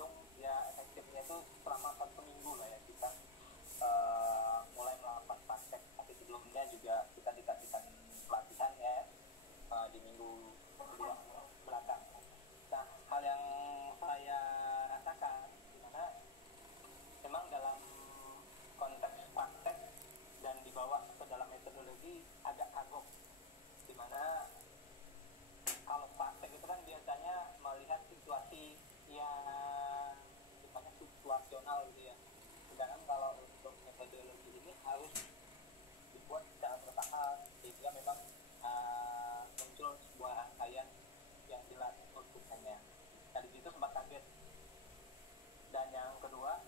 terhitung ya efektifnya itu selama 1 minggu lah ya kita mulai melakukan praktek. Tapi sebelumnya juga kita dikasihkan pelatihan ya di minggu kedua belakang. Nah, hal yang saya rasakan dimana memang dalam konteks praktek dan dibawa ke dalam metodologi agak kagok, dimana kalau praktek itu kan biasanya melihat situasi yang sifatnya situasional gitu ya, sedangkan kalau untuk metodologi ini harus dibuat secara bertahap sehingga memang muncul sebuah rangkaian yang jelas outputnya. Nah, di situ sempat kaget. Dan yang kedua,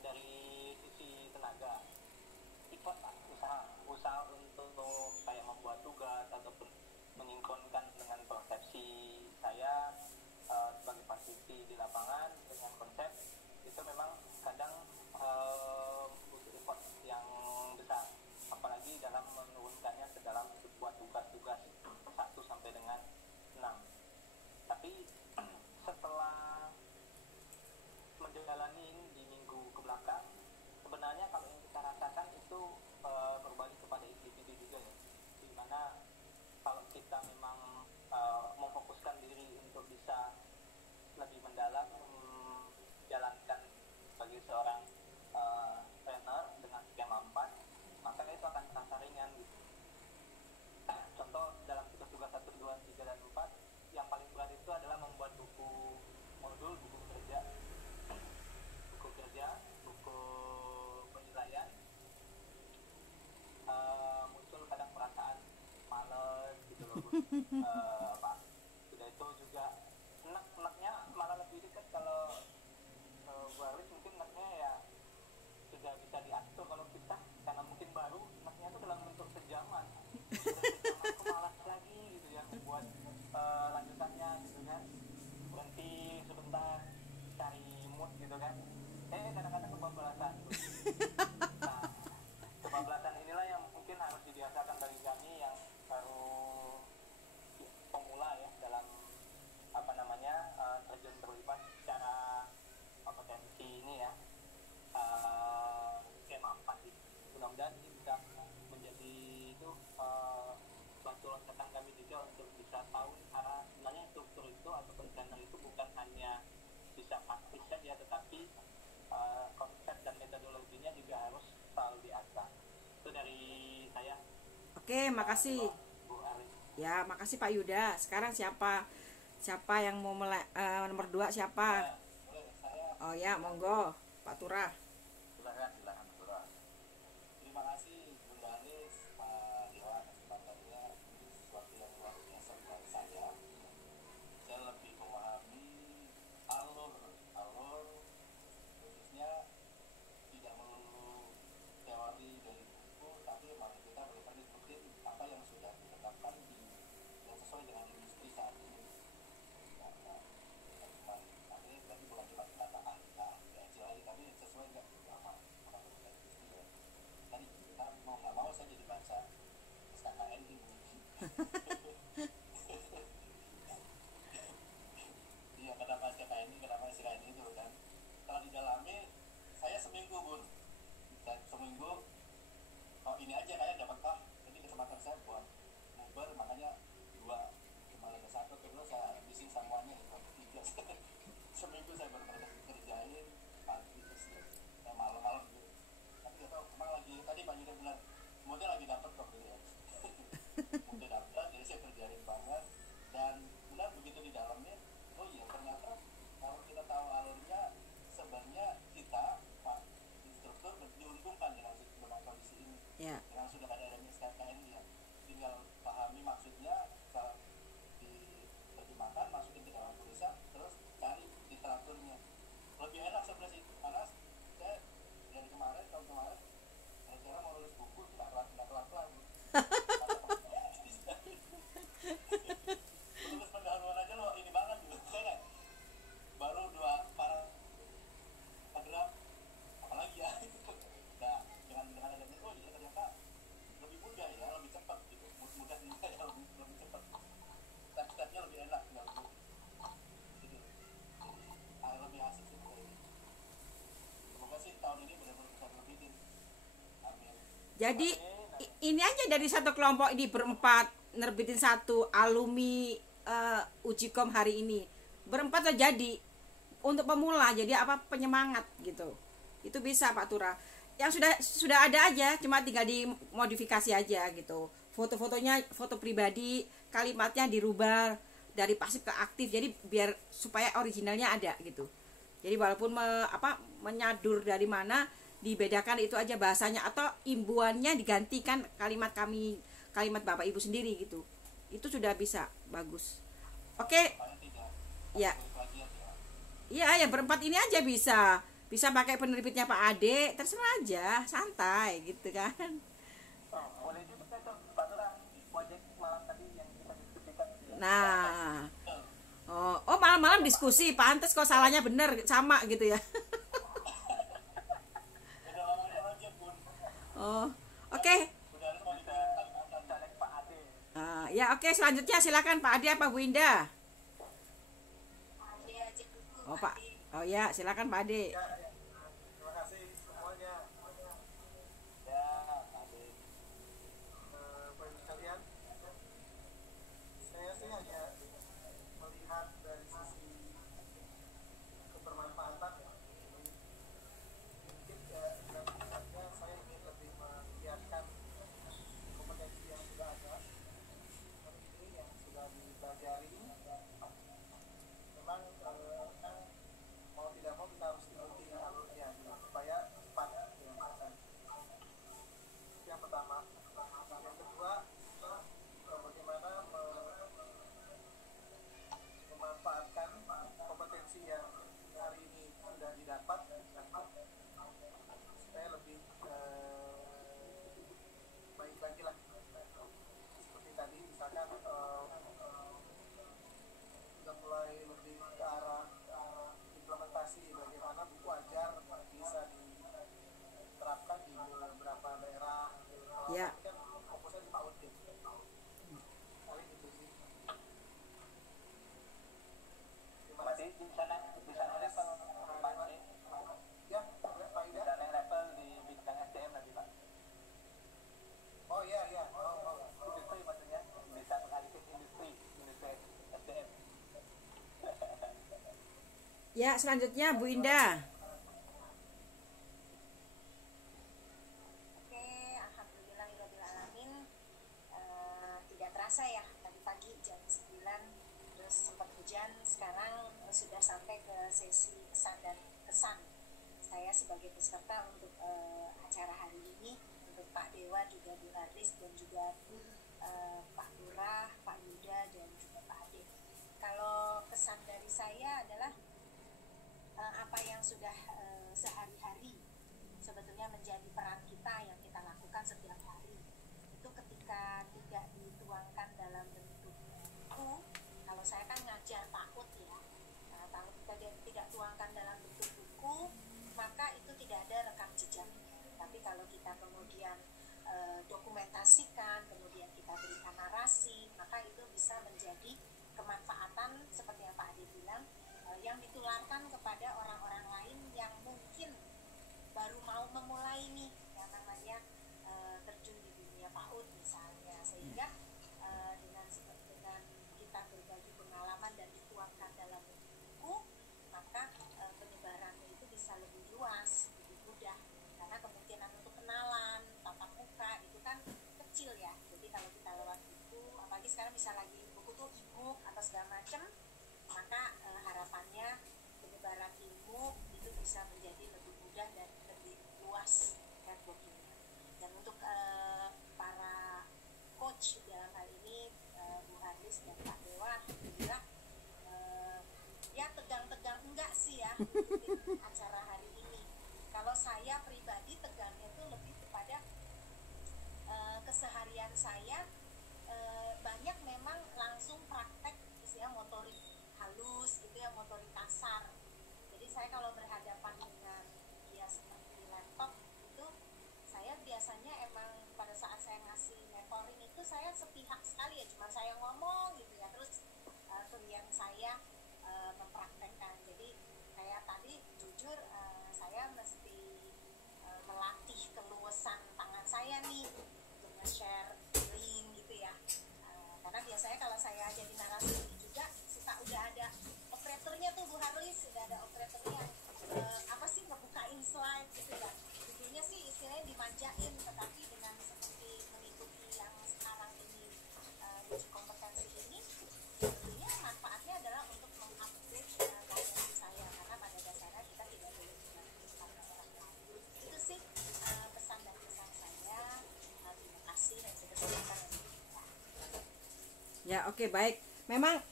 dari sisi tenaga, ikut usaha untuk kayak membuat tugas ataupun menyinkronkan dengan persepsi saya sebagai peneliti di lapangan dengan konsep itu memang kadang butuh effort yang besar, apalagi dalam menurunkannya ke dalam sebuah tugas-tugas 1 sampai dengan 6. Tapi setelah menjalani di minggu kebelakang, sebenarnya kalau yang kita rasakan itu berbalik kepada individu juga ya, dimana kalau kita memang memfokuskan diri untuk bisa lebih mendalam menjalankan sebagai seorang trainer dengan skema 4, maka itu akan terasa ringan gitu. Contoh dalam tugas-tugas 1, 2, 3, dan 4, yang paling berat itu adalah membuat buku modul, buku kerja, buku penilaian. Muncul kadang perasaan males gitu loh, sudah itu juga enak-enaknya malah lebih dekat. Kalau Bu Aris mungkin enaknya ya sudah bisa diatur, kalau kita karena mungkin baru enaknya itu dalam bentuk sejaman. Sejaman aku malas lagi gitu ya buat lanjutannya gitu kan, berhenti sebentar cari mood gitu kan, kadang-kadang kebablasan. Nah, kebablasan inilah yang mungkin harus dibiasakan dari kami yang baru pemula ya dalam terjun terlibat secara kompetensi ini ya, skema 4 ini. Mudah-mudahan ini bisa menjadi itu suatu loncatan kami juga untuk bisa tahu arah sebenarnya struktur itu atau planner itu bukan hanya bisa praktis saja, tetapi konsep dan metodologinya juga harus selalu diasah. Itu dari saya. Oke, makasih. Ya, makasih Pak Yuda. Sekarang siapa yang mau nomor 2 siapa? Oh ya, monggo Pak Turah. Silakan Turah. Terima kasih Bunda Anis, Pak Dewa, kesempatannya. Ini sesuatu yang luar biasa bagi saya. Saya lebih memahami alur khususnya tidak melulu teori dari buku, tapi memang kita berikan ikutin apa yang sudah ditetapkan yang sesuai dengan industri saat ini. Karena cuma akhirnya berarti bukan cuma kata aja lagi, tapi sesuai nggak sama industri ya. Tadi kita mau nggak mau saya jadi baca SKKN ini. Iya, kenapa SKKN ini, kenapa SKKN itu kan? Kalau didalami, saya seminggu Bun. Seminggu, ini aja kayak dapat jadi kesempatan saya buat bubar, makanya 2, cuma ada 1, kedua saya habisin semuanya itu 3. Seminggu saya benar-benar kerjain pagi terus ya malam-malam gitu. Tapi nggak tahu kemana lagi. Tadi Pak Yuda bilang model lagi dapat kok gitu ya. Model dapat, jadi saya kerjain banget. Dan benar begitu di dalamnya, oh iya ternyata kalau kita tahu alurnya, sebenarnya kita Pak instruktur diuntungkan dengan kondisi ini. Ya. Dengan sudah ada SKKN ya, tinggal pahami maksudnya, diterjemahkan, masukin ke dalam tulisan, terus cari literaturnya. Lebih enak sebenarnya itu, karena saya dari tahun kemarin cara mau nulis buku nggak kelar-kelar. Tulis pendahuluan aja loh, ini banget gitu. Saya baru 2 paragraf, apalagi ya. Nah, dengan adanya itu ya ternyata lebih mudah ya, lebih cepat gitu, mudah tahun ini benar-benar bisa terbitin. Amin. Jadi ini aja dari satu kelompok ini berempat nerbitin satu alumni Ujikom hari ini berempat aja jadi untuk pemula, jadi apa, penyemangat gitu. Itu bisa Pak Tura. Yang sudah ada aja, cuma tinggal dimodifikasi aja gitu. Foto-fotonya foto pribadi, kalimatnya dirubah dari pasif ke aktif, jadi biar supaya originalnya ada gitu. Jadi walaupun menyadur dari mana, dibedakan itu aja bahasanya, atau imbuannya digantikan kalimat Bapak Ibu sendiri gitu. Itu sudah bisa bagus. Oke. Ya. Iya, ya berempat ini aja bisa pakai penerbitnya Pak Ade, terserah aja, santai gitu kan. Boleh juga tuh Pak Tura, proyek malam tadi yang kita diskusikan. Nah, oh malam-malam diskusi, pantes kok salahnya bener sama gitu ya. Oh, oke. Ya oke, selanjutnya silakan Pak Ade apa Bu Indah? Oh Pak, oh ya silakan Pak Ade. Terima kasih semuanya. Ya, Pak Ade. Bapak sekalian, saya sih hanya melihat dari sisi kebermanfaatan ya. Mungkin sebenarnya saya ingin lebih menggiatkan kompetensi yang sudah ada, ini yang sudah dipelajari. Memang mau tidak mau kita harus ikuti alurnya supaya cepat ya. Itu yang pertama. Yang kedua, bagaimana memanfaatkan kompetensi yang hari ini sudah didapat supaya lebih baik lagi lah. Seperti tadi misalkan sudah mulai lebih ke arah implementasi bagaimana buku ajar bisa diterapkan di beberapa daerah. Ya. Kan fokusnya di PAUD ya. Paling itu sih. Terima kasih. Di sana level Pak Ade. Ya, Pak Ida. Di sana level di bidang SDM nanti Pak. Oh iya. Industri maksudnya. Bisa mengalihkan industri SDM. Ya, selanjutnya Bu Indah. Oke, alhamdulillahirrahmanirrahim. Tidak terasa ya, tadi pagi jam 9 terus sempat hujan, sekarang sudah sampai ke sesi pesan dan kesan. Saya sebagai peserta untuk acara hari ini, untuk Pak Dewa, juga Bu Haris, dan juga Pak Lurah, Pak Yuda, dan juga Pak Ade. Kalau kesan dari saya adalah apa yang sudah sehari-hari sebetulnya menjadi peran kita yang kita lakukan setiap hari, itu ketika tidak dituangkan dalam bentuk buku. Kalau saya kan ngajar PAUD ya, nah, kalau kita tidak tuangkan dalam bentuk buku, maka itu tidak ada rekam jejaknya. Tapi kalau kita kemudian dokumentasikan, kemudian kita berikan narasi, maka itu bisa menjadi kemanfaatan seperti yang Pak Ade bilang, yang ditularkan kepada orang-orang lain yang mungkin baru mau memulai nih yang namanya terjun di dunia PAUD misalnya, sehingga dengan kita berbagi pengalaman dan dituangkan dalam buku, maka penyebarannya itu bisa lebih luas, lebih mudah, karena kemungkinan untuk kenalan tatap muka itu kan kecil ya. Jadi kalau kita lewat buku, apalagi sekarang bisa lagi buku tuh e-book atau segala macam, maka harapannya penyebaran ilmu itu bisa menjadi lebih mudah dan lebih luas networkingnya. Dan untuk para coach dalam hal ini Bu Haris dan Pak Dewa, alhamdulillah ya tegang-tegang enggak sih ya acara hari ini. Kalau saya pribadi tegangnya itu lebih kepada keseharian saya, banyak memang langsung praktek istilah motorik halus gitu ya, motorik kasar. Jadi saya kalau berhadapan dengan dia seperti laptop itu, saya biasanya emang pada saat saya ngasih mentoring itu saya sepihak sekali ya, cuma saya ngomong gitu ya, terus klien saya mempraktekkan. Jadi kayak tadi jujur saya mesti melatih keluasan tangan saya nih untuk nge-share link gitu ya. Karena biasanya kalau saya jadi narasi juga suka udah ada operatornya tuh Bu Harlis, sudah ada operatornya apa sih ngebukain slide gitu ya. Judulnya sih istilahnya dimanjain, tetapi dengan seperti mengikuti yang sekarang ini uji kompetensi ini, sebetulnya manfaatnya adalah untuk mengupgrade kompetensi saya, karena pada dasarnya kita tidak boleh mengikuti pada orang lain. Itu sih pesan dan pesan saya. Terima kasih dan kesempatan. Ya, oke, baik. Memang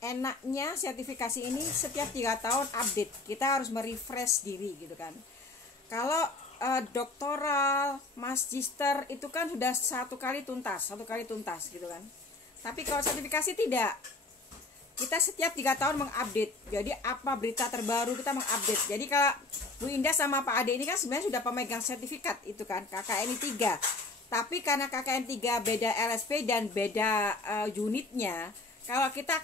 enaknya sertifikasi ini setiap 3 tahun update. Kita harus merefresh diri gitu kan. Kalau doktoral, magister itu kan sudah satu kali tuntas gitu kan. Tapi kalau sertifikasi tidak. Kita setiap 3 tahun mengupdate. Jadi apa berita terbaru kita mengupdate. Jadi kalau Bu Indah sama Pak Ade ini kan sebenarnya sudah pemegang sertifikat itu kan, KKNI 3. Tapi karena KKN 3 beda LSP dan beda unitnya. Kalau kita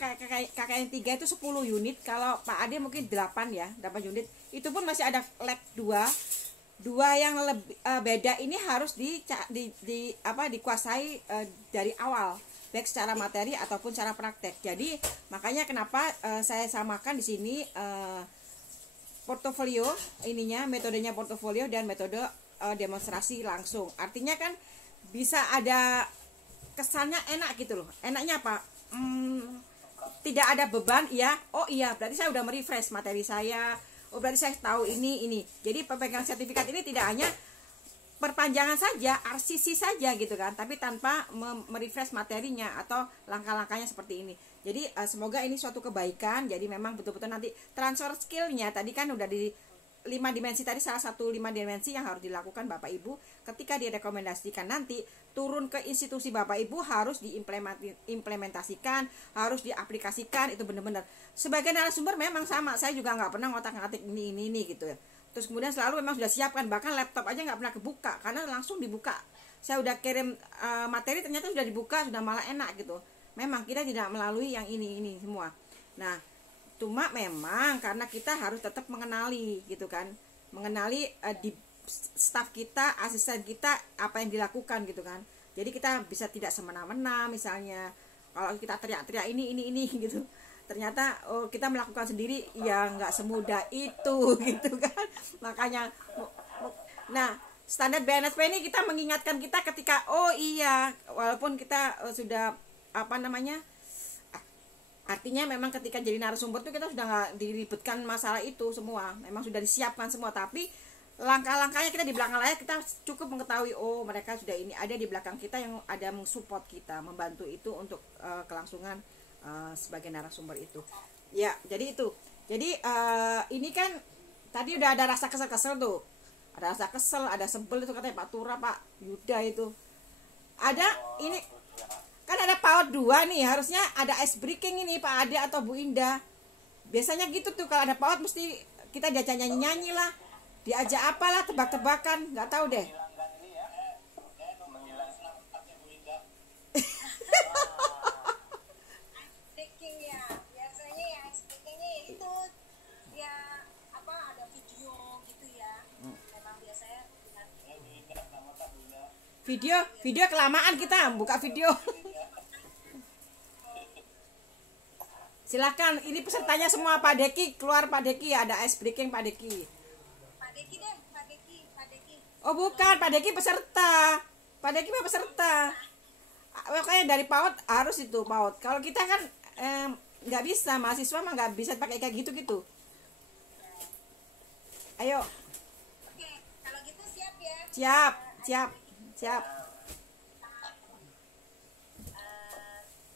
KKN 3 itu 10 unit, kalau Pak Ade mungkin 8 ya, 8 unit. Itu pun masih ada lab 2 yang lebih beda ini harus dikuasai dari awal, baik secara materi ataupun secara praktek. Jadi makanya kenapa saya samakan di sini portofolio ininya, metodenya portofolio dan metode demonstrasi langsung. Artinya kan bisa ada kesannya enak gitu loh. Enaknya apa? Tidak ada beban ya. Oh iya, berarti saya udah merefresh materi saya. Oh berarti saya tahu ini. Jadi pemegang sertifikat ini tidak hanya perpanjangan saja, RCC saja gitu kan, tapi tanpa merefresh materinya atau langkah-langkahnya seperti ini. Jadi semoga ini suatu kebaikan. Jadi memang betul-betul nanti transfer skillnya tadi kan udah di 5 dimensi tadi, salah satu 5 dimensi yang harus dilakukan Bapak Ibu ketika direkomendasikan nanti turun ke institusi Bapak Ibu harus diimplementasikan, harus diaplikasikan. Itu benar-benar sebagai narasumber memang sama, saya juga nggak pernah ngotak-ngatik ini gitu ya. Terus kemudian selalu memang sudah siapkan, bahkan laptop aja nggak pernah kebuka karena langsung dibuka. Saya udah kirim materi ternyata sudah dibuka, sudah malah enak gitu. Memang kita tidak melalui yang ini semua. Nah, cuma memang karena kita harus tetap mengenali gitu kan, mengenali di staf kita, asisten kita apa yang dilakukan gitu kan. Jadi kita bisa tidak semena-mena, misalnya kalau kita teriak-teriak ini gitu, ternyata kita melakukan sendiri ya nggak semudah itu gitu kan. Makanya nah standar BNSP ini kita mengingatkan kita ketika oh iya, walaupun kita sudah artinya memang ketika jadi narasumber tuh kita sudah nggak diribetkan masalah itu semua, memang sudah disiapkan semua. Tapi langkah-langkahnya kita di belakang layar kita cukup mengetahui oh mereka sudah ini ada di belakang kita yang ada mensupport kita, membantu itu untuk kelangsungan sebagai narasumber itu. Ya, jadi itu. Jadi ini kan tadi udah ada rasa kesel-kesel tuh, ada rasa kesel, ada sebel itu katanya Pak Tura, Pak Yuda itu. Ada ini kan ada PAUD 2 nih, harusnya ada ice breaking ini Pak Ade atau Bu Indah. Biasanya gitu tuh kalau ada PAUD mesti kita diajak nyanyi-nyanyi lah, diajak apalah, tebak-tebakan, nggak tahu deh. Breaking ya, biasanya ya breakingnya itu ya apa ada video gitu ya. Memang biasanya video kelamaan kita buka video. Silakan, ini pesertanya semua Pak Deki, keluar Pak Deki, ada ice breaking Pak Deki. Pak Deki deh, Pak Deki. Oh bukan, Pak Deki peserta. Pak Deki mah peserta. Makanya dari PAUD harus itu PAUD. Kalau kita kan nggak bisa, mahasiswa mah nggak bisa pakai kayak gitu. Ayo. Oke, kalau gitu siap ya. Siap.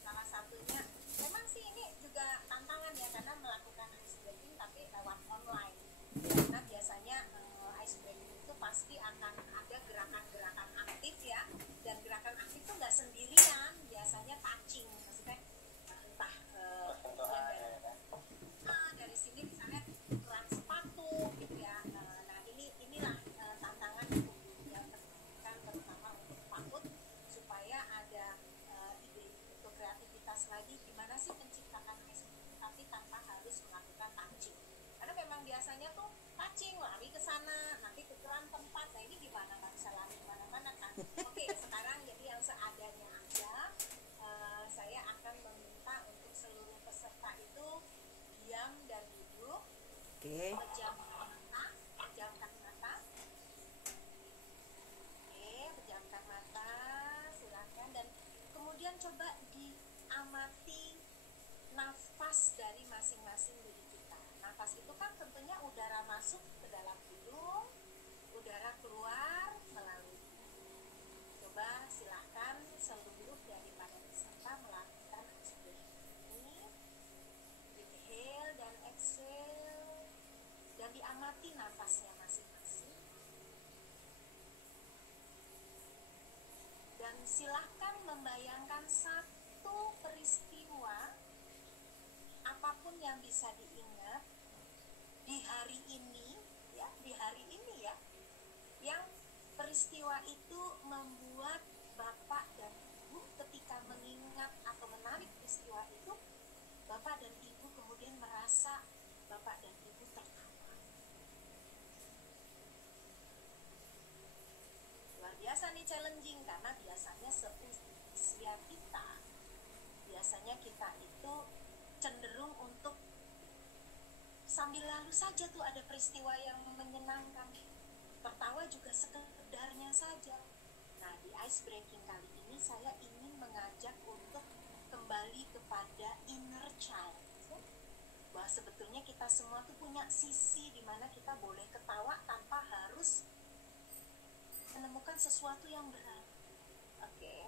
Salah satunya memang sih ini juga tantangan ya, karena melakukan ice breaking tapi lewat online. Karena biasanya ice breaking itu pasti akan ada gerakan-gerakan aktif ya, dan gerakan aktif itu nggak sendirian, biasanya touching, maksudnya entah dari sini misalnya ukuran sepatu gitu ya. Nah inilah tantangan yang terjadi terutama untuk PAUD, supaya ada ide untuk kreativitas lagi gimana sih menciptakan ice breaking tapi tanpa harus melakukan touching. Karena memang biasanya tuh touching, lari ke sana, nanti tukeran tempat banget. Nah ini gimana, nggak bisa lari kemana-mana kan? Oke, sekarang jadi yang seadanya aja. Saya akan meminta untuk seluruh peserta itu diam dan duduk. Oke. Pejamkan mata. Oke, pejamkan mata, silakan. Dan kemudian coba diamati nafas dari masing-masing diri kita. Nafas itu kan tentunya udara masuk ke dalam hidung, udara keluar melalui hidung. Coba silahkan seluruh daripada peserta melakukan ekspresi ini. Inhale dan exhale, dan diamati nafasnya masing-masing. Dan silahkan membayangkan satu peristiwa apapun yang bisa diingat di hari ini ya, yang peristiwa itu membuat Bapak dan Ibu ketika mengingat atau menarik peristiwa itu, Bapak dan Ibu kemudian merasa Bapak dan Ibu tertawa. Luar biasa nih challenging, karena biasanya seusia kita, biasanya kita itu cenderung untuk sambil lalu saja tuh ada peristiwa yang menyenangkan, tertawa juga sekedarnya saja. Nah, di ice breaking kali ini saya ingin mengajak untuk kembali kepada inner child, bahwa sebetulnya kita semua tuh punya sisi di mana kita boleh ketawa tanpa harus menemukan sesuatu yang berat. Oke,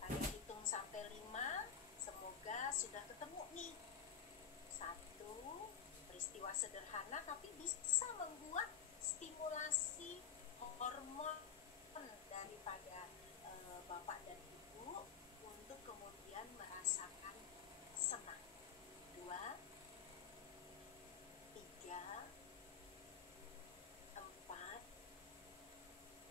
saya hitung sampai 5. Semoga sudah ketemu nih. 1, peristiwa sederhana tapi bisa membuat stimulasi hormon daripada Bapak dan Ibu untuk kemudian merasakan senang. 2, 3, 4,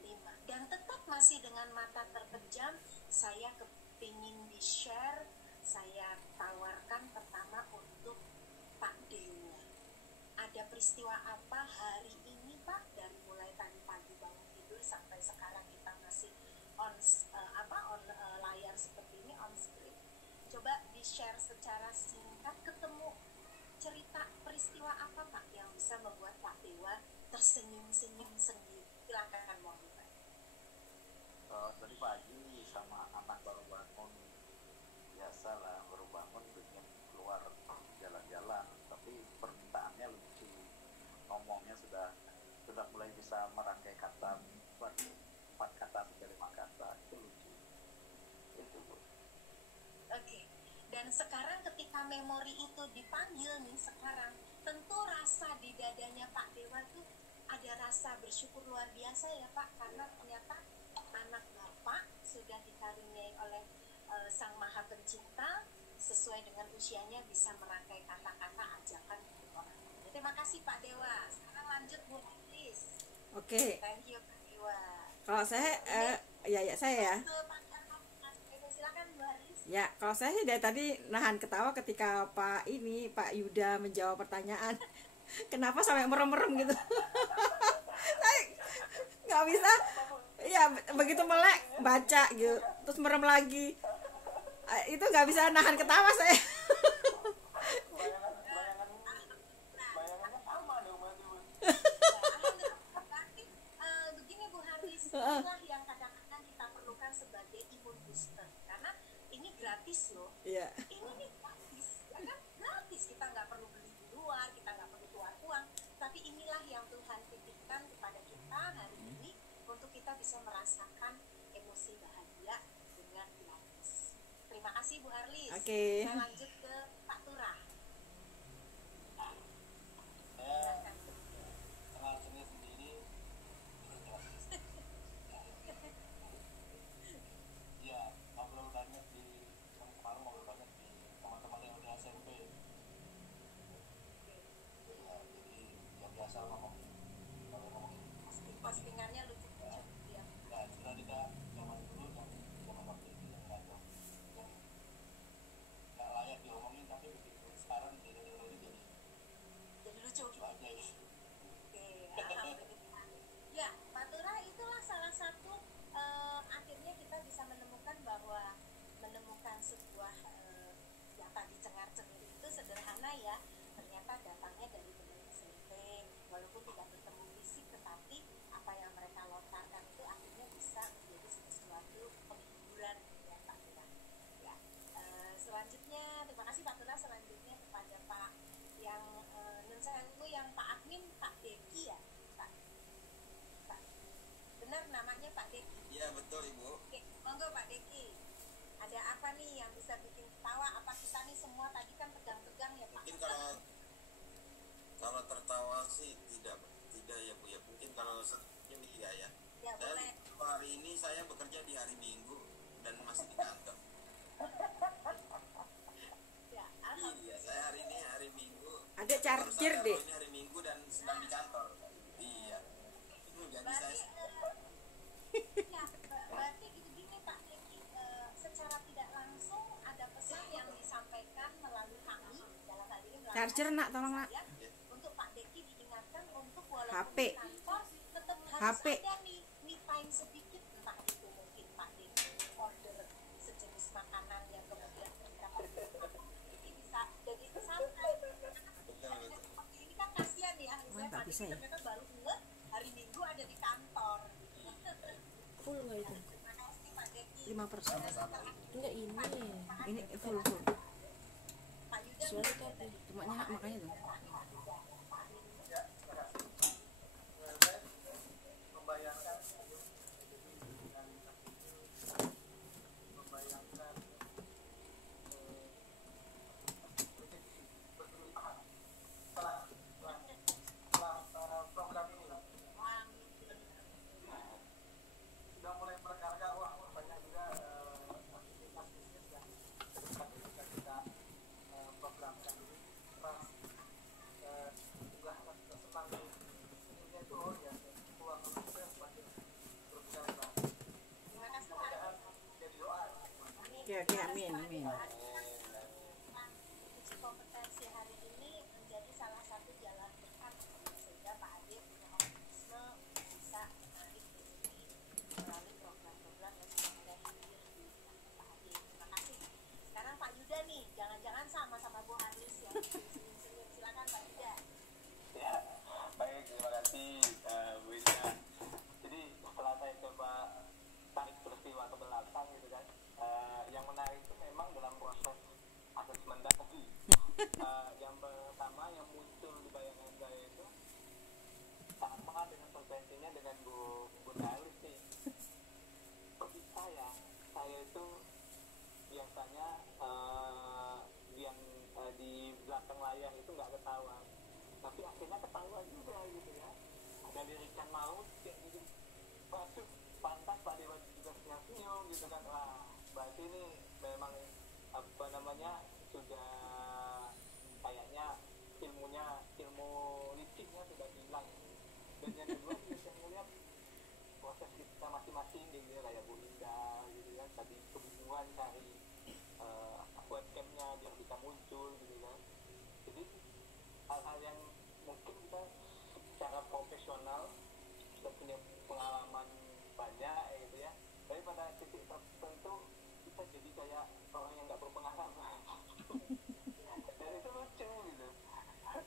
5. Dan tetap masih dengan mata terpejam, saya kepingin di-share. Saya tawarkan pertama untuk Pak Dewa. Ada peristiwa apa hari ini Pak, dari mulai tadi pagi bangun tidur sampai sekarang kita masih on layar seperti ini, on screen. Coba di-share secara singkat, ketemu cerita peristiwa apa Pak yang bisa membuat Pak Dewa tersenyum-senyum sendiri. Silakan mohon Pak. Tadi pagi sama anak baru bangun, biasalah baru bangun pengen keluar jalan-jalan, tapi permintaannya lucu, ngomongnya sudah mulai bisa merangkai kata, 4 kata sampai 5 kata, itu lucu. Itu Bu. Oke. Dan sekarang ketika memori itu dipanggil nih sekarang, tentu rasa di dadanya Pak Dewa tuh ada rasa bersyukur luar biasa ya Pak, karena ternyata anak Bapak sudah dikaruniai oleh Sang Maha Pencipta, sesuai dengan usianya bisa merangkai kata-kata ajakan untuk orang. Terima kasih Pak Dewa. Sekarang lanjut Bu Haris. Oke. Thank you Pak Dewa. Kalau saya saya Silakan Bu Haris. ya, kalau saya sih dari tadi nahan ketawa ketika Pak Yuda menjawab pertanyaan. Kenapa sampai merem-merem gitu? Saya nggak bisa. Ya begitu melek baca gitu, terus merem lagi. Itu nggak bisa nahan ketawa saya. Bayangannya sama dong Mbak. Berarti begini Bu Haris, inilah yang kadang-kadang kita perlukan sebagai imun booster, karena ini gratis loh. Iya. Ini nih gratis, ya kan? Gratis, kita nggak perlu beli di luar, kita nggak perlu keluar uang, tapi inilah yang Tuhan titipkan kepada kita hari ini untuk kita bisa merasakan emosi bahagia dengan gratis. Terima kasih Bu Harlis. Oke. Saya lanjut ke Pak Turah. Saya kenal seni sendiri. Ya, ngobrol banyak kemarin ngobrol banyak di teman-teman yang udah SMP. Ya, jadi yang biasa ngomongin, kalau ngomongin Postingannya lucu-lucu ya. ya sudah tidak zaman dulu dan zaman waktu itu yang nggak layak diomongin, tapi begitu sekarang jadi Jadi lucu. lucu aja ya. Oke, alhamdulillah. Ya, satu akhirnya kita bisa menemukan bahwa menemukan sebuah yang tadi cengar-cengir itu sederhana ya, ternyata datangnya dari teman SMP, walaupun tidak bertemu fisik, tetapi apa yang mereka lontarkan itu akhirnya bisa menjadi sesuatu penghiburan ya Pak Lurah. Ya, selanjutnya terima kasih Pak Lurah. Selanjutnya kepada Pak yang Nun Sewu, yang Pak admin, Pak Deki ya, Pak benar namanya Pak Deki? Iya betul Ibu. Oke, monggo Pak Deki. Ada apa nih yang bisa bikin ketawa? Apa kita nih semua tadi kan tegang-tegang ya Pak? Mungkin kalau tertawa sih tidak ya Bu ya. Mungkin kalau ini iya ya. Ya boleh. Hari ini saya bekerja di hari Minggu dan masih di kantor. Ya, Iya, saya hari ini hari Minggu. Ada charger deh. Ini hari Minggu dan sedang di kantor. Iya. Jadi berarti saya ya, berarti gini Pak Deki, secara tidak langsung ada pesan yang disampaikan melalui kami dalam hal ini melalui Charger nak, tolong nak. saya, untuk Pak Deki diingatkan untuk walaupun HP. di kantor tetap harus HP. ada me time sedikit, entah itu mungkin Pak Deki order sejenis makanan yang kemudian ketika Pak Deki bisa jadi santai. Seperti ini kan kasihan ya, misalnya nggak Pak bisa Deki ya? ternyata baru ngeh hari Minggu ada di kantor. Full nggak itu? Terima kasih Pak Deki. 5%. Enggak ini. Ini full. Pak Yuda Suara itu apa? Cuma nyala makanya tuh. membayangkan setelah program ini sudah mulai merekarkan uang, banyak juga aktivitas bisnis yang ketika kita programkan ini juga semakin ininya itu ya peluang kita semakin berjalan. Terima kasih Pak. Jadi doa. Oke, amin, amin. Uji kompetensi hari ini menjadi salah satu jalan dekat sehingga Pak Ade punya optimisme bisa menarik rezeki melalui program-program yang sudah mulai hadir di Pak Ade. Terima kasih. Sekarang Pak Yuda nih, jangan-jangan sama Bu Haris yang senyum-senyum. Silakan Pak Yuda. Ya, baik, terima kasih Bu Ida. Jadi setelah saya coba tarik peristiwa ke belakang gitu kan, yang menarik itu memang dalam proses asesmen tadi. Yang pertama yang muncul di bayangan saya itu sama dengan frekuensinya dengan Bu Haris nih. Bagi saya itu biasanya yang di belakang layar itu nggak ketawa, tapi akhirnya ketawa juga gitu ya. Ada lirikan maut kayak gitu, waduh pantas Pak Dewa juga senyum gitu kan. Wah, berarti ini memang apa namanya sudah kayaknya ilmu licinnya sudah hilang. Dan yang kedua saya melihat proses kita masing-masing gitu ya, kayak Bu Indah gitu kan, tadi kebingungan cari webcamnya biar bisa muncul gitu kan. Jadi hal-hal yang mungkin kita secara profesional sudah punya pengalaman banyak gitu ya, tapi pada titik tertentu kita jadi kayak orang yang nggak berpengalaman. Dan itu lucu gitu,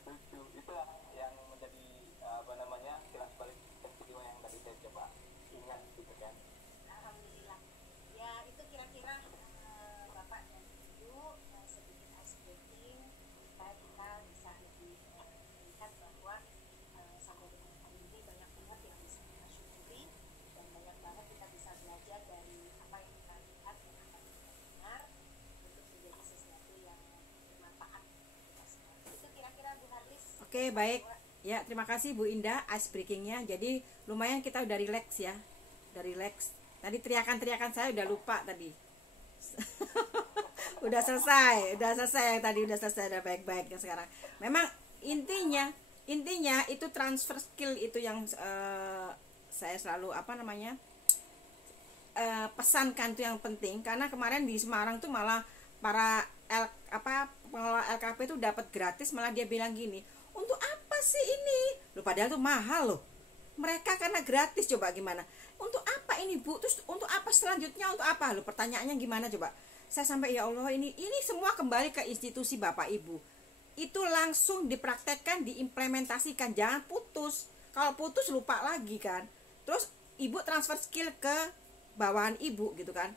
lucu. Itulah yang menjadi apa namanya kilas balik peristiwa yang tadi saya coba ingat gitu kan. Alhamdulillah. Ya itu kira-kira Bapak dan Ibu sedikit ice breaking supaya kita bisa lebih melihat bahwa sampai dengan hari ini banyak banget yang bisa kita syukuri dan banyak banget kita bisa belajar dari apa yang kita lihat dan apa yang kita dengar untuk menjadi sesuatu yang bermanfaat kita semua. Itu kira-kira Bu Haris. Oke, baik. Ya, terima kasih Bu Indah ice breakingnya. Jadi lumayan kita udah relax ya. Udah relax. Tadi teriakan-teriakan saya udah lupa tadi. udah selesai udah selesai, udah baik-baik ya sekarang. Memang intinya itu transfer skill itu yang saya selalu pesankan tuh yang penting, karena kemarin di Semarang tuh malah para pengelola LKP tuh dapat gratis, malah dia bilang gini, untuk apa sih ini? Loh, padahal tuh mahal loh. Mereka karena gratis, coba gimana? untuk apa ini Bu, terus untuk apa selanjutnya, untuk apa lo, pertanyaannya gimana coba. Saya sampai ya Allah, ini semua kembali ke institusi Bapak Ibu, itu langsung dipraktekkan, diimplementasikan, jangan putus. Kalau putus lupa lagi kan. Terus ibu transfer skill ke bawahan ibu gitu kan,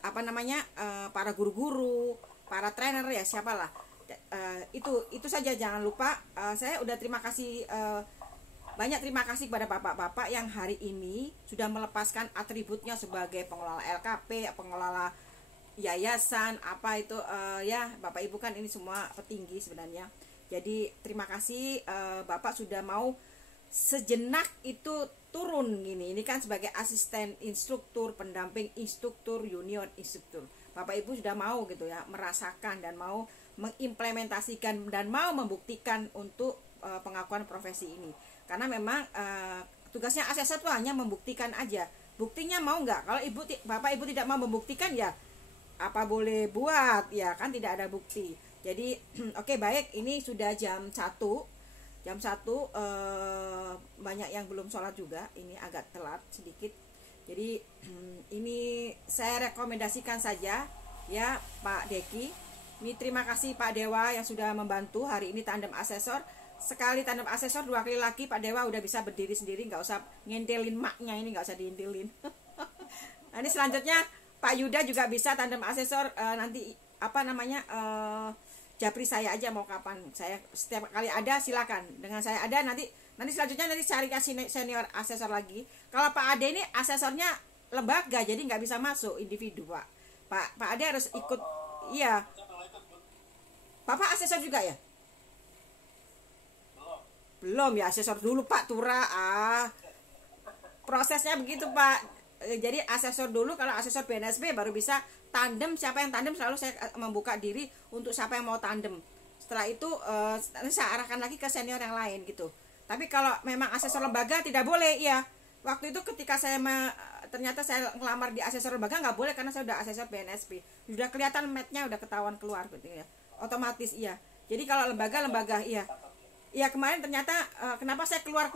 apa namanya, para guru-guru, para trainer ya siapalah, itu saja. Jangan lupa, saya udah terima kasih, banyak terima kasih kepada bapak-bapak yang hari ini sudah melepaskan atributnya sebagai pengelola LKP, pengelola yayasan, apa itu, ya Bapak Ibu kan ini semua petinggi sebenarnya. Jadi terima kasih, Bapak sudah mau sejenak itu turun gini. Ini kan sebagai asisten instruktur, pendamping instruktur, junior instruktur. Bapak Ibu sudah mau gitu ya, merasakan dan mau mengimplementasikan dan mau membuktikan untuk pengakuan profesi ini. Karena memang tugasnya asesor itu hanya membuktikan aja. Buktinya mau nggak? Kalau Bapak Ibu tidak mau membuktikan, ya apa boleh buat, ya kan tidak ada bukti. Jadi oke, baik, ini sudah jam 1. Banyak yang belum sholat juga, ini agak telat sedikit. Jadi ini saya rekomendasikan saja ya Pak Deki. Ini terima kasih Pak Dewa yang sudah membantu hari ini tandem asesor. Sekali tandem asesor, 2 kali lagi Pak Dewa udah bisa berdiri sendiri, nggak usah ngintilin maknya, ini nggak usah diintilin. Nah, ini selanjutnya Pak Yuda juga bisa tandem asesor, nanti apa namanya, japri saya aja mau kapan. Saya setiap kali ada silakan, dengan saya ada, nanti selanjutnya nanti cari senior asesor lagi. Kalau Pak Ade ini asesornya lembaga, jadi nggak bisa masuk individu Pak Ade harus ikut. Iya, Bapak asesor juga ya? Belum ya, asesor dulu Pak Tura. Prosesnya begitu Pak. Jadi asesor dulu, kalau asesor BNSB baru bisa tandem. Siapa yang tandem selalu saya membuka diri untuk siapa yang mau tandem. Setelah itu saya arahkan lagi ke senior yang lain gitu. Tapi kalau memang asesor lembaga tidak boleh, ya. Waktu itu ketika saya ternyata saya ngelamar di asesor lembaga nggak boleh, karena saya udah asesor BNSB. Sudah kelihatan match-nya udah ketahuan keluar gitu ya. Otomatis iya. Jadi kalau lembaga iya. Ya kemarin ternyata kenapa saya keluar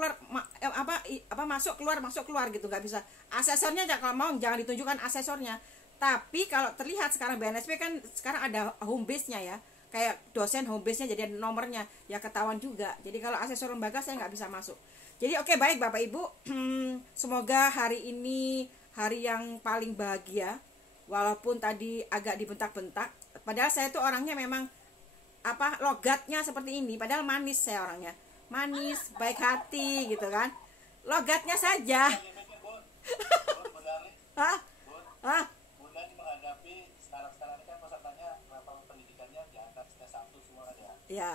masuk keluar gitu, nggak bisa. Asesornya kalau mau jangan ditunjukkan asesornya. Tapi kalau terlihat sekarang BNSP kan sekarang ada home base-nya ya, kayak dosen home base-nya, jadi ada nomornya, ya ketahuan juga. Jadi kalau asesor lembaga saya nggak bisa masuk. Jadi oke, baik Bapak Ibu, semoga hari ini hari yang paling bahagia, walaupun tadi agak dibentak-bentak. Padahal saya tuh orangnya memang logatnya seperti ini, padahal manis, saya orangnya manis, baik hati gitu kan, logatnya saja. Bunda ini menghadapi sekarang ini kan pesertanya pendidikannya di atas S1 semua kan ya. Ya.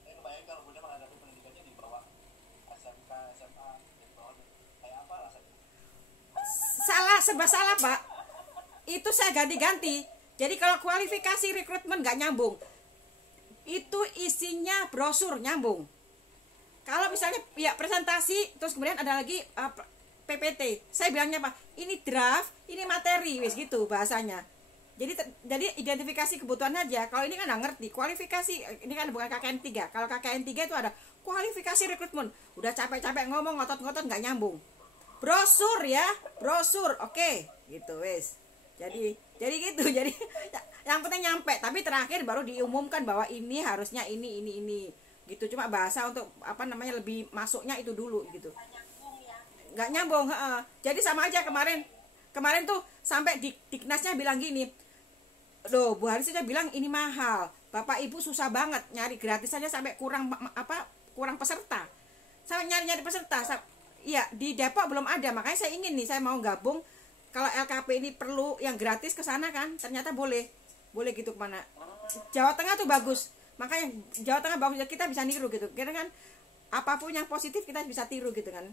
Saya kebayang kalau Bunda menghadapi pendidikannya di bawah SMK, SMA, di bawah, kayak apa rasanya? Serba salah Pak. Itu saya ganti-ganti. Jadi kalau kualifikasi rekrutmen nggak nyambung, itu isinya brosur nyambung. Kalau misalnya ya presentasi, terus kemudian ada lagi PPT, saya bilangnya Pak, ini draft, ini materi, wis gitu bahasanya. Jadi identifikasi kebutuhan aja. Kalau ini kan nggak ngerti kualifikasi, ini kan bukan KKN 3. Kalau KKN 3 itu ada kualifikasi rekrutmen. Udah capek-capek ngomong, ngotot-ngotot nggak nyambung. Brosur ya, brosur, oke, gitu wis. Jadi gitu. Jadi yang penting nyampe, tapi terakhir baru diumumkan bahwa ini harusnya ini gitu. Cuma bahasa untuk lebih masuknya itu dulu gitu. Nggak nyambung. Jadi sama aja kemarin tuh sampai Diknasnya bilang gini, loh Bu Haris saja bilang ini mahal, Bapak Ibu susah banget nyari gratisannya, sampai kurang peserta, sampai nyari peserta. Iya, di Depok belum ada, makanya saya ingin nih, saya mau gabung. Kalau LKP ini perlu yang gratis ke sana kan, ternyata boleh gitu kemana. Jawa Tengah tuh bagus, makanya Jawa Tengah bagus, kita bisa niru gitu. Karena kan apapun yang positif kita bisa tiru gitu kan.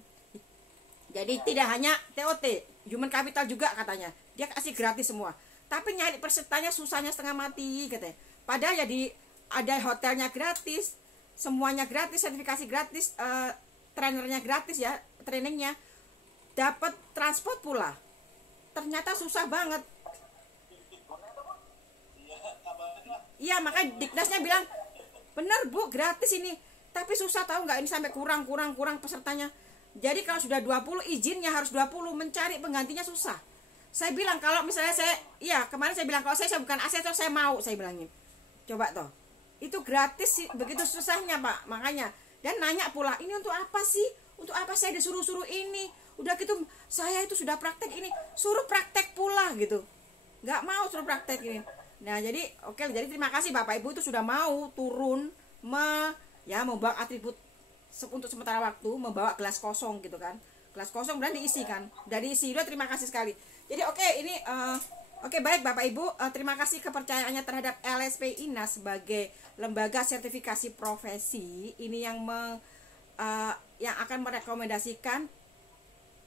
Jadi tidak hanya TOT, human capital juga katanya, dia kasih gratis semua. Tapi nyari pesertanya susahnya setengah mati katanya. Padahal ya ada hotelnya gratis, semuanya gratis, sertifikasi gratis, trainernya gratis ya, trainingnya, dapat transport pula. Ternyata susah banget. Iya, makanya Diknasnya bilang bener Bu, gratis ini, tapi susah tahu nggak, ini sampai kurang pesertanya. Jadi kalau sudah 20 izinnya harus 20, mencari penggantinya susah. Saya bilang kalau misalnya kemarin saya bilang kalau saya bukan asesor, saya mau, saya bilangin. Coba toh. Itu gratis sih, begitu susahnya Pak. Makanya dan nanya pula, ini untuk apa sih? Untuk apa saya disuruh-suruh ini? Udah gitu saya itu sudah praktek ini, suruh praktek pula gitu. Nggak mau suruh praktek ini. Nah, jadi jadi terima kasih Bapak Ibu itu sudah mau turun membawa atribut untuk sementara waktu, membawa gelas kosong gitu kan. Gelas kosong dan diisi kan. Dari isi udah terima kasih sekali. Jadi ini baik Bapak Ibu, terima kasih kepercayaannya terhadap LSP INAS sebagai lembaga sertifikasi profesi. Ini yang akan merekomendasikan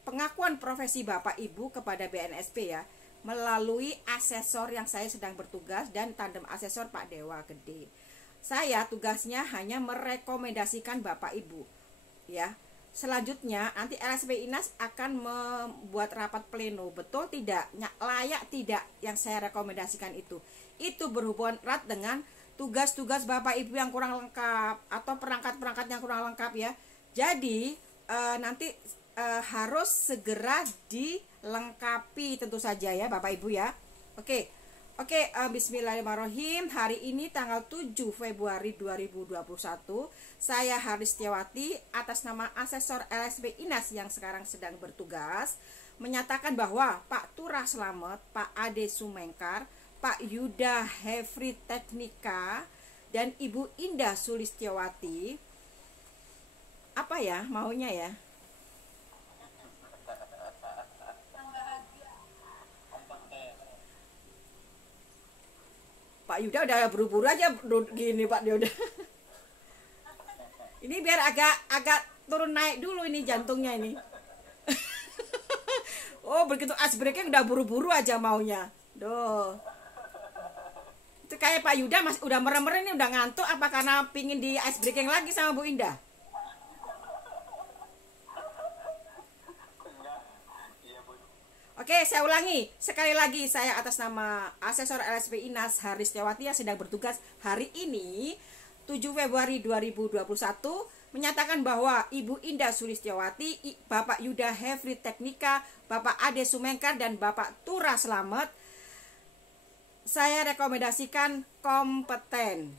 pengakuan profesi Bapak Ibu kepada BNSP ya, melalui asesor yang saya sedang bertugas dan tandem asesor Pak Dewa Gede. Saya tugasnya hanya merekomendasikan Bapak Ibu ya. Selanjutnya nanti LSP INAS akan membuat rapat pleno, betul tidak, layak tidak yang saya rekomendasikan itu berhubungan erat dengan tugas-tugas Bapak Ibu yang kurang lengkap atau perangkat-perangkat yang kurang lengkap ya. Jadi nanti harus segera dilengkapi tentu saja ya Bapak Ibu ya. Oke, bismillahirrahmanirrahim. Hari ini tanggal 7 Februari 2021, saya Haris Setiawati atas nama asesor LSP INAS yang sekarang sedang bertugas menyatakan bahwa Pak Turah Slamet, Pak Ade Sumengkar, Pak Yuda Hefri Teknika, dan Ibu Indah Sulistiawati apa ya maunya ya? Pak Yuda udah buru-buru aja gini Pak Yuda. Ini biar agak turun naik dulu ini jantungnya ini. Oh begitu ice breaknya udah buru-buru aja maunya. Duh. Itu kayak Pak Yuda udah merem-merem ini udah ngantuk apa karena pingin di ice breaking lagi sama Bu Indah? Oke, saya ulangi. Sekali lagi, saya atas nama asesor LSP INAS Haris Setiawati yang sedang bertugas hari ini, 7 Februari 2021, menyatakan bahwa Ibu Indah Sulistiawati, Bapak Yuda Hefri Teknika, Bapak Ade Sumengkar, dan Bapak Turah Slamet, saya rekomendasikan kompeten.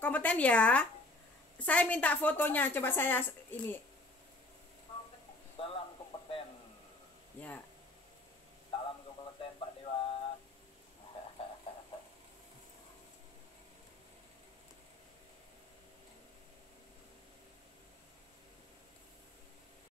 Kompeten ya. Saya minta fotonya, coba saya ini. Dalam kompeten. Ya.